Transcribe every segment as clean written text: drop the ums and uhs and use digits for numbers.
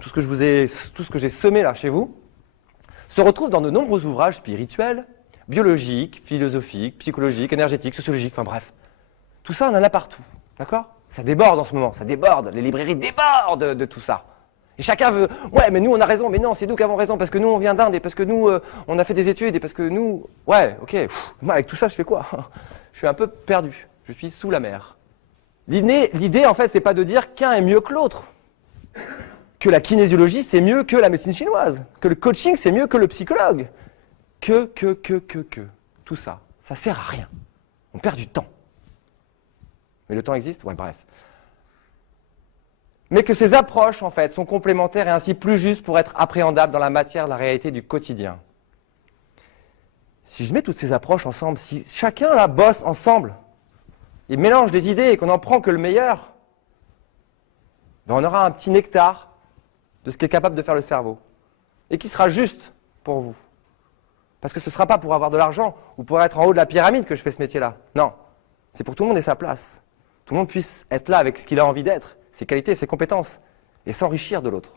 tout ce que j'ai semé là chez vous, se retrouve dans de nombreux ouvrages spirituels, biologiques, philosophiques, psychologiques, énergétiques, sociologiques, enfin bref. Tout ça, on en a partout, d'accord? Ça déborde en ce moment, ça déborde, les librairies débordent de tout ça. Et chacun veut, ouais, mais nous on a raison, mais non, c'est nous qui avons raison, parce que nous on vient d'Inde, et parce que nous on a fait des études, et parce que nous, ouais, ok, moi avec tout ça je fais quoi? Je suis un peu perdu, je suis sous la mer. L'idée en fait, c'est pas de dire qu'un est mieux que l'autre, que la kinésiologie c'est mieux que la médecine chinoise, que le coaching c'est mieux que le psychologue, que. Tout ça, ça sert à rien. On perd du temps. Mais le temps existe? Ouais, bref. Mais que ces approches, en fait, sont complémentaires et ainsi plus justes pour être appréhendables dans la matière de la réalité du quotidien. Si je mets toutes ces approches ensemble, si chacun là bosse ensemble, et mélange des idées et qu'on n'en prend que le meilleur, ben on aura un petit nectar de ce qu'est capable de faire le cerveau, et qui sera juste pour vous. Parce que ce ne sera pas pour avoir de l'argent ou pour être en haut de la pyramide que je fais ce métier-là. Non, c'est pour que tout le monde ait sa place. Tout le monde puisse être là avec ce qu'il a envie d'être, ses qualités, ses compétences, et s'enrichir de l'autre.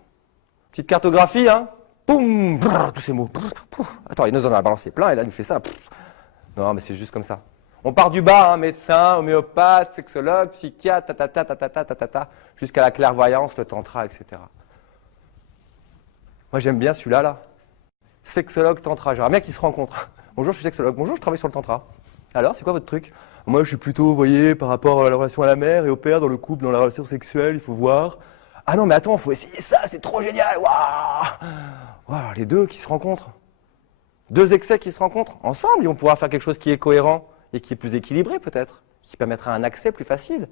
Petite cartographie, hein. Boum, brrr, tous ces mots. Attends, il nous en a balancé plein, et là, il nous fait ça. Non, mais c'est juste comme ça. On part du bas, hein, médecin, homéopathe, sexologue, psychiatre, jusqu'à la clairvoyance, le tantra, etc. Moi, j'aime bien celui-là, là. Sexologue, tantra. J'aimerais bien qu'ils se rencontrent. Bonjour, je suis sexologue. Bonjour, je travaille sur le tantra. Alors, c'est quoi votre truc? Moi, je suis plutôt, vous voyez, par rapport à la relation à la mère et au père, dans le couple, dans la relation sexuelle, il faut voir. Ah non, mais attends, il faut essayer ça, c'est trop génial. Waouh, waouh, les deux qui se rencontrent. Deux excès qui se rencontrent. Ensemble, ils vont pouvoir faire quelque chose qui est cohérent et qui est plus équilibré, peut-être, qui permettra un accès plus facile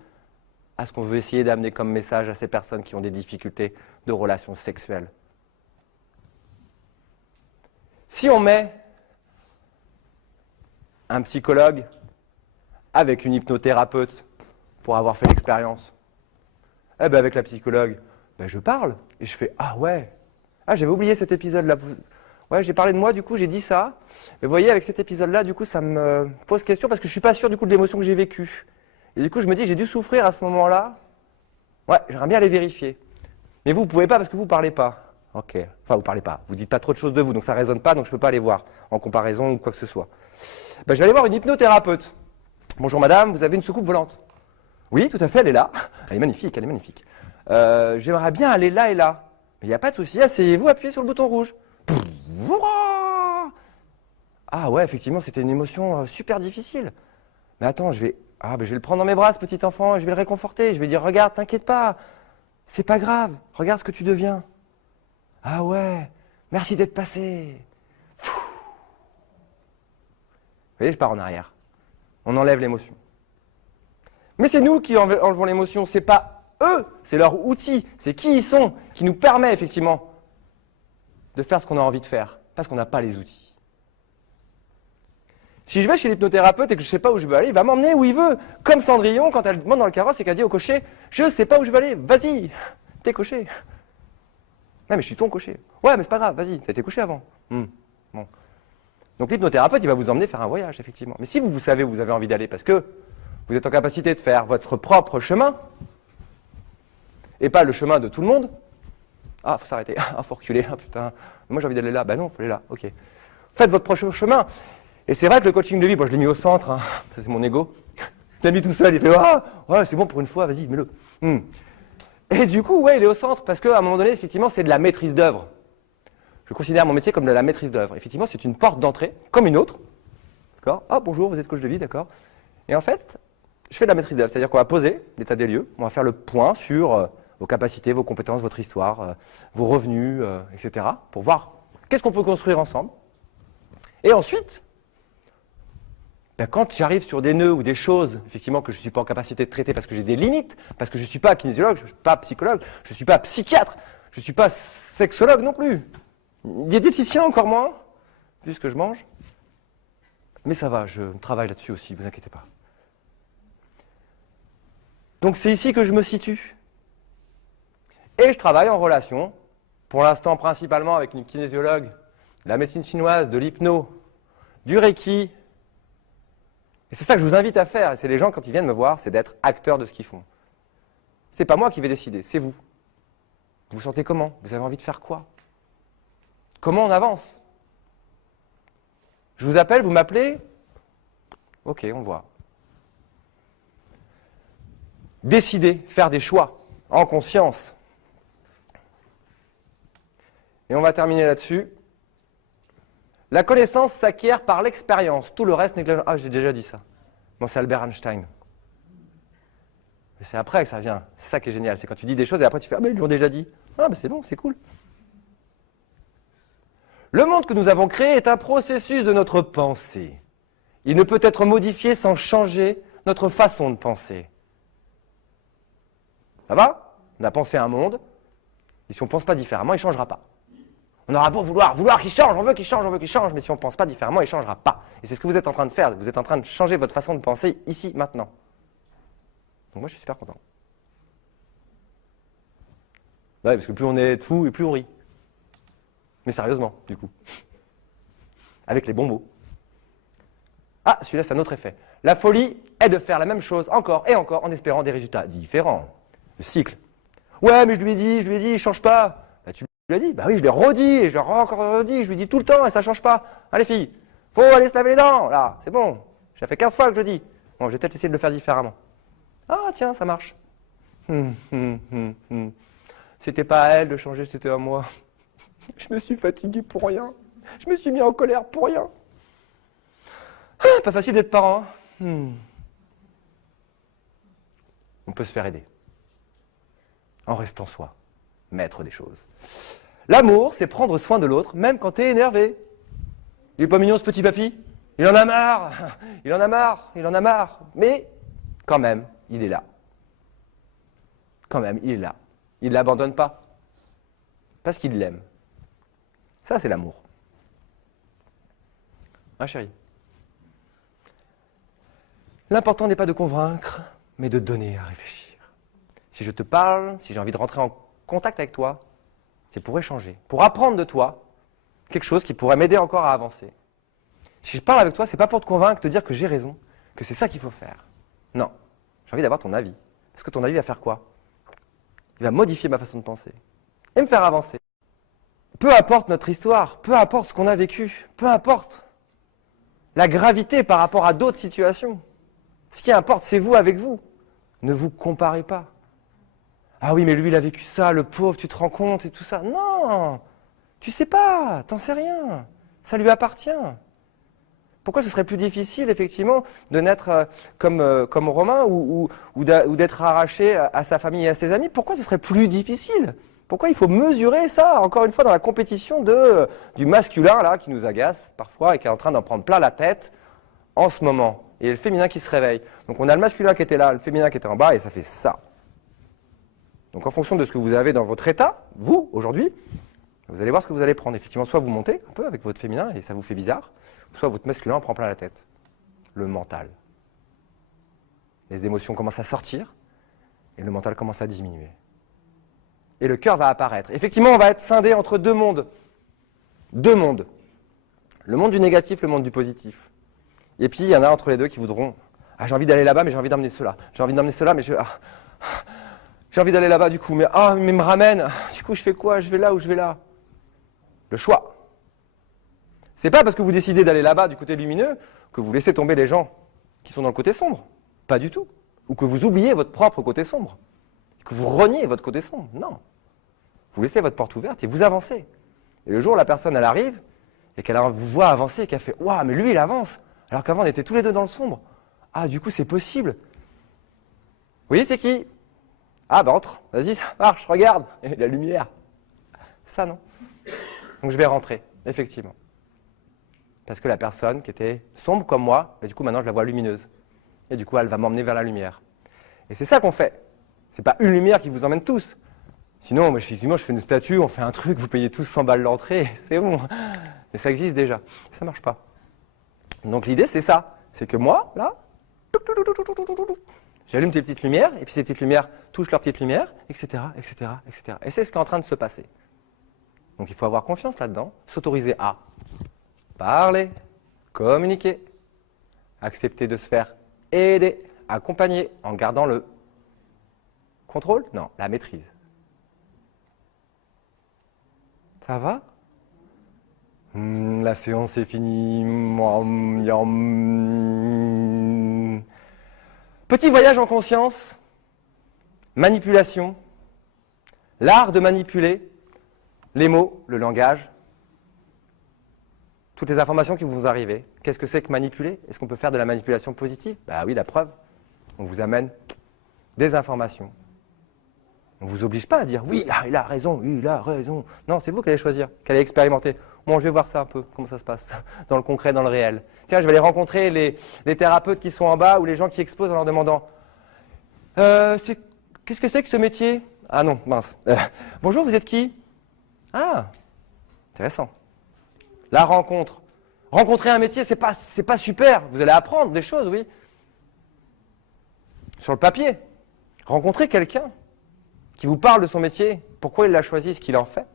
à ce qu'on veut essayer d'amener comme message à ces personnes qui ont des difficultés de relations sexuelles. Si on met un psychologue avec une hypnothérapeute pour avoir fait l'expérience, eh ben avec la psychologue, ben je parle et je fais « Ah ouais, ah, j'avais oublié cet épisode-là. Ouais, j'ai parlé de moi, du coup j'ai dit ça. Mais vous voyez, avec cet épisode-là, du coup ça me pose question parce que je ne suis pas sûr du coup de l'émotion que j'ai vécue. Et du coup je me dis j'ai dû souffrir à ce moment-là. Ouais, j'aimerais bien aller vérifier. Mais vous ne pouvez pas parce que vous ne parlez pas. Ok, enfin vous ne parlez pas, vous dites pas trop de choses de vous, donc ça ne résonne pas, donc je ne peux pas aller voir en comparaison ou quoi que ce soit. Ben, je vais aller voir une hypnothérapeute. Bonjour madame, vous avez une soucoupe volante? Oui, tout à fait, elle est là. Elle est magnifique, elle est magnifique. J'aimerais bien aller là et là. Mais il n'y a pas de souci, asseyez-vous, appuyez sur le bouton rouge. Ah ouais, effectivement, c'était une émotion super difficile. Mais attends, je vais le prendre dans mes bras, ce petit enfant, et je vais le réconforter. Je vais dire, regarde, t'inquiète pas, c'est pas grave, regarde ce que tu deviens. Ah ouais, merci d'être passé. Vous voyez, je pars en arrière. On enlève l'émotion. Mais c'est nous qui enlevons l'émotion, c'est pas eux, c'est leur outil, c'est qui ils sont, qui nous permet effectivement de faire ce qu'on a envie de faire, parce qu'on n'a pas les outils. Si je vais chez l'hypnothérapeute et que je ne sais pas où je veux aller, il va m'emmener où il veut. Comme Cendrillon, quand elle monte dans le carrosse et qu'elle dit au cocher, je ne sais pas où je veux aller, vas-y, t'es cocher. Ouais, mais je suis ton cocher. Ouais, mais c'est pas grave, vas-y, t'as été coché avant. Bon. Donc l'hypnothérapeute, il va vous emmener faire un voyage, effectivement. Mais si vous savez où vous avez envie d'aller, parce que vous êtes en capacité de faire votre propre chemin, et pas le chemin de tout le monde, ah, faut s'arrêter, ah, faut reculer, ah putain, moi j'ai envie d'aller là, ben non, faut aller là, ok. Faites votre propre chemin. Et c'est vrai que le coaching de vie, bon, je l'ai mis au centre, hein, ça c'est mon ego, je l'ai mis tout seul, il fait, ah, ouais, c'est bon pour une fois, vas-y, mets-le. Et du coup, ouais, il est au centre, parce qu'à un moment donné, effectivement, c'est de la maîtrise d'œuvre. Je considère mon métier comme de la maîtrise d'œuvre. Effectivement, c'est une porte d'entrée, comme une autre. D'accord? Ah, bonjour, vous êtes coach de vie, d'accord? Et en fait, je fais de la maîtrise d'œuvre, c'est-à-dire qu'on va poser l'état des lieux, on va faire le point sur vos capacités, vos compétences, votre histoire, vos revenus, etc., pour voir qu'est-ce qu'on peut construire ensemble. Et ensuite, ben, quand j'arrive sur des nœuds ou des choses, effectivement, que je ne suis pas en capacité de traiter parce que j'ai des limites, parce que je ne suis pas kinésiologue, je ne suis pas psychologue, je ne suis pas psychiatre, je ne suis pas sexologue non plus, diététicien encore moins, vu ce que je mange. Mais ça va, je travaille là-dessus aussi, ne vous inquiétez pas. Donc c'est ici que je me situe. Et je travaille en relation, pour l'instant principalement avec une kinésiologue, de la médecine chinoise, de l'hypno, du reiki. Et c'est ça que je vous invite à faire, et c'est les gens quand ils viennent me voir, c'est d'être acteurs de ce qu'ils font. C'est pas moi qui vais décider, c'est vous. Vous vous sentez comment? Vous avez envie de faire quoi? Comment on avance? Je vous appelle, vous m'appelez? Ok, on voit. Décider, faire des choix, en conscience. Et on va terminer là-dessus. La connaissance s'acquiert par l'expérience. Tout le reste n'est que... Ah, j'ai déjà dit ça. Bon, c'est Albert Einstein. Mais c'est après que ça vient. C'est ça qui est génial. C'est quand tu dis des choses et après tu fais « Ah, mais ils l'ont déjà dit. » Ah, mais c'est bon, c'est cool. Le monde que nous avons créé est un processus de notre pensée. Il ne peut être modifié sans changer notre façon de penser. Ça va? On a pensé un monde, et si on ne pense pas différemment, il ne changera pas. On aura beau vouloir qu'il change, on veut qu'il change, mais si on ne pense pas différemment, il ne changera pas. Et c'est ce que vous êtes en train de faire, vous êtes en train de changer votre façon de penser ici, maintenant. Donc moi, je suis super content. Ouais, parce que plus on est fou et plus on rit. Mais sérieusement, du coup. Avec les bons mots. Ah, celui-là, c'est un autre effet. La folie est de faire la même chose encore et encore en espérant des résultats différents. Le cycle. Ouais, mais je lui ai dit, il ne change pas. Bah, tu lui as dit? Bah oui, je l'ai redit, et je l'ai encore redit, je lui dis tout le temps et ça ne change pas. Allez filles, faut aller se laver les dents, là, c'est bon. J'ai fait 15 fois que je le dis. Bon, je vais peut-être essayer de le faire différemment. Ah tiens, ça marche. C'était pas à elle de changer, c'était à moi. Je me suis fatigué pour rien. Je me suis mis en colère pour rien. Ah, pas facile d'être parent. On peut se faire aider. En restant soi, maître des choses. L'amour, c'est prendre soin de l'autre, même quand tu es énervé. Il est pas mignon ce petit papy? Il en a marre, il en a marre, il en a marre. Mais quand même, il est là. Quand même, il est là. Il ne l'abandonne pas. Parce qu'il l'aime. Ça, c'est l'amour. Hein, chérie? L'important n'est pas de convaincre, mais de donner à réfléchir. Si je te parle, si j'ai envie de rentrer en contact avec toi, c'est pour échanger, pour apprendre de toi quelque chose qui pourrait m'aider encore à avancer. Si je parle avec toi, ce n'est pas pour te convaincre, te dire que j'ai raison, que c'est ça qu'il faut faire. Non, j'ai envie d'avoir ton avis. Parce que ton avis va faire quoi? Il va modifier ma façon de penser et me faire avancer. Peu importe notre histoire, peu importe ce qu'on a vécu, peu importe la gravité par rapport à d'autres situations. Ce qui importe, c'est vous avec vous. Ne vous comparez pas. Ah oui, mais lui, il a vécu ça, le pauvre, tu te rends compte et tout ça. Non, tu sais pas, t'en sais rien. Ça lui appartient. Pourquoi ce serait plus difficile, effectivement, de naître comme Romain ou d'être arraché à sa famille et à ses amis? Pourquoi ce serait plus difficile? Pourquoi il faut mesurer ça, encore une fois, dans la compétition du masculin, là, qui nous agace parfois et qui est en train d'en prendre plein la tête en ce moment? Et le féminin qui se réveille. Donc on a le masculin qui était là, le féminin qui était en bas, et ça fait ça. Donc en fonction de ce que vous avez dans votre état, vous, aujourd'hui, vous allez voir ce que vous allez prendre. Effectivement, soit vous montez un peu avec votre féminin, et ça vous fait bizarre, soit votre masculin en prend plein la tête. Le mental. Les émotions commencent à sortir, et le mental commence à diminuer. Et le cœur va apparaître. Effectivement, on va être scindé entre deux mondes. Deux mondes. Le monde du négatif, le monde du positif. Et puis, il y en a entre les deux qui voudront « Ah, j'ai envie d'aller là-bas, mais j'ai envie d'emmener cela. J'ai envie d'emmener cela, mais j'ai envie d'aller là-bas, du coup. Mais mais me ramène. Du coup, je fais quoi? Je vais là ou je vais là ?» Le choix. C'est pas parce que vous décidez d'aller là-bas, du côté lumineux, que vous laissez tomber les gens qui sont dans le côté sombre. Pas du tout. Ou que vous oubliez votre propre côté sombre. Que vous reniez votre côté sombre. Non. Vous laissez votre porte ouverte et vous avancez. Et le jour où la personne, elle arrive, et qu'elle vous voit avancer, et qu'elle fait « Waouh, mais lui, il avance !» Alors qu'avant, on était tous les deux dans le sombre. Ah, du coup, c'est possible. Oui, c'est qui? Ah, bah entre, vas-y, ça marche, regarde, et la lumière. Ça, non. Donc je vais rentrer, effectivement. Parce que la personne qui était sombre comme moi, bah, du coup, maintenant, je la vois lumineuse. Et du coup, elle va m'emmener vers la lumière. Et c'est ça qu'on fait. C'est pas une lumière qui vous emmène tous. Sinon, effectivement, je fais une statue, on fait un truc, vous payez tous 100 balles l'entrée, c'est bon. Mais ça existe déjà. Ça marche pas. Donc l'idée, c'est ça. C'est que moi, là, j'allume tes petites lumières, et puis ces petites lumières touchent leurs petites lumières, etc., etc., etc. Et c'est ce qui est en train de se passer. Donc il faut avoir confiance là-dedans, s'autoriser à parler, communiquer, accepter de se faire aider, accompagner, en gardant le contrôle, non, la maîtrise. Ça va? La séance est finie. Petit voyage en conscience. Manipulation. L'art de manipuler les mots, le langage. Toutes les informations qui vont vous arriver. Qu'est-ce que c'est que manipuler? Est-ce qu'on peut faire de la manipulation positive? Bah oui, la preuve. On vous amène des informations. On ne vous oblige pas à dire « oui, il a raison, il a raison ». Non, c'est vous qui allez choisir, qui allez expérimenter. Bon, je vais voir ça un peu, comment ça se passe, dans le concret, dans le réel. Tiens, je vais aller rencontrer les thérapeutes qui sont en bas ou les gens qui exposent en leur demandant « qu'est-ce que c'est que ce métier ?»« Ah non, mince. Bonjour, vous êtes qui ?»« Ah, intéressant. » La rencontre. Rencontrer un métier, c'est pas super. Vous allez apprendre des choses, oui. Sur le papier. Rencontrer quelqu'un qui vous parle de son métier, pourquoi il l'a choisi, ce qu'il en fait.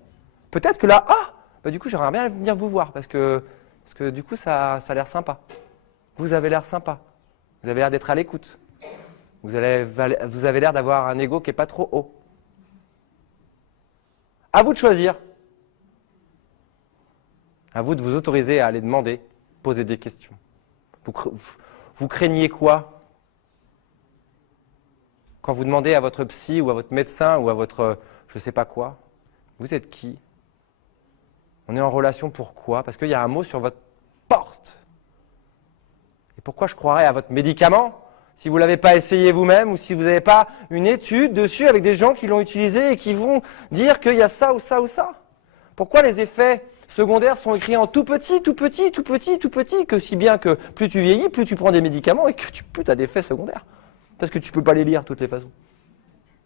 Peut-être que là, du coup, j'aimerais bien venir vous voir, parce que du coup, ça a l'air sympa. Vous avez l'air sympa. Vous avez l'air d'être à l'écoute. Vous avez l'air d'avoir un ego qui n'est pas trop haut. À vous de choisir. À vous de vous autoriser à aller demander, poser des questions. Vous craignez quoi ? Quand vous demandez à votre psy ou à votre médecin ou à votre je ne sais pas quoi, vous êtes qui? On est en relation pourquoi? Parce qu'il y a un mot sur votre porte. Et pourquoi je croirais à votre médicament si vous ne l'avez pas essayé vous-même ou si vous n'avez pas une étude dessus avec des gens qui l'ont utilisé et qui vont dire qu'il y a ça ou ça ou ça? Pourquoi les effets secondaires sont écrits en tout petit, tout petit, tout petit, tout petit, que si bien que plus tu vieillis, plus tu prends des médicaments et que plus tu as d'effets secondaires? Parce que tu ne peux pas les lire de toutes les façons.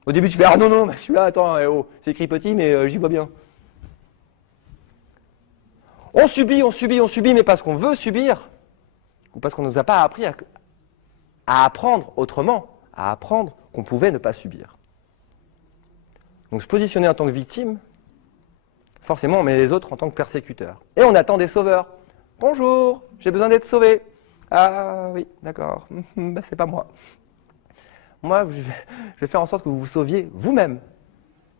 Au début, tu fais « Ah non, mais celui-là, attends, c'est écrit petit, mais j'y vois bien. » On subit, mais parce qu'on veut subir, ou parce qu'on ne nous a pas appris à apprendre autrement, à apprendre qu'on pouvait ne pas subir. Donc se positionner en tant que victime, forcément, on met les autres en tant que persécuteurs. Et on attend des sauveurs. « Bonjour, j'ai besoin d'être sauvé. »« Ah oui, d'accord, c'est pas moi. » Moi, je vais faire en sorte que vous vous sauviez vous-même.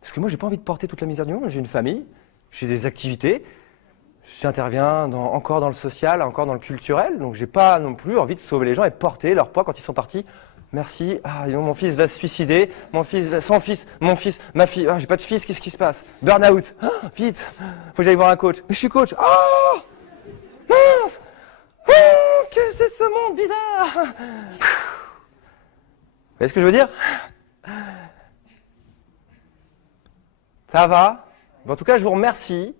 Parce que moi, je n'ai pas envie de porter toute la misère du monde. J'ai une famille, j'ai des activités, j'interviens encore dans le social, encore dans le culturel. Donc, je n'ai pas non plus envie de sauver les gens et de porter leur poids quand ils sont partis. Merci. Ah, mon fils va se suicider. Mon fils, ma fille. Ah, j'ai pas de fils, qu'est-ce qui se passe? Burn-out. Ah, vite, faut que j'aille voir un coach. Mais je suis coach. Oh, mince. Oh, qu'est-ce que c'est ce monde bizarre? Vous voyez ce que je veux dire? Ça va? En tout cas, je vous remercie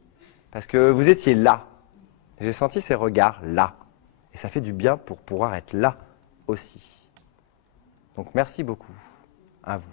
parce que vous étiez là. J'ai senti ces regards là. Et ça fait du bien pour pouvoir être là aussi. Donc merci beaucoup à vous.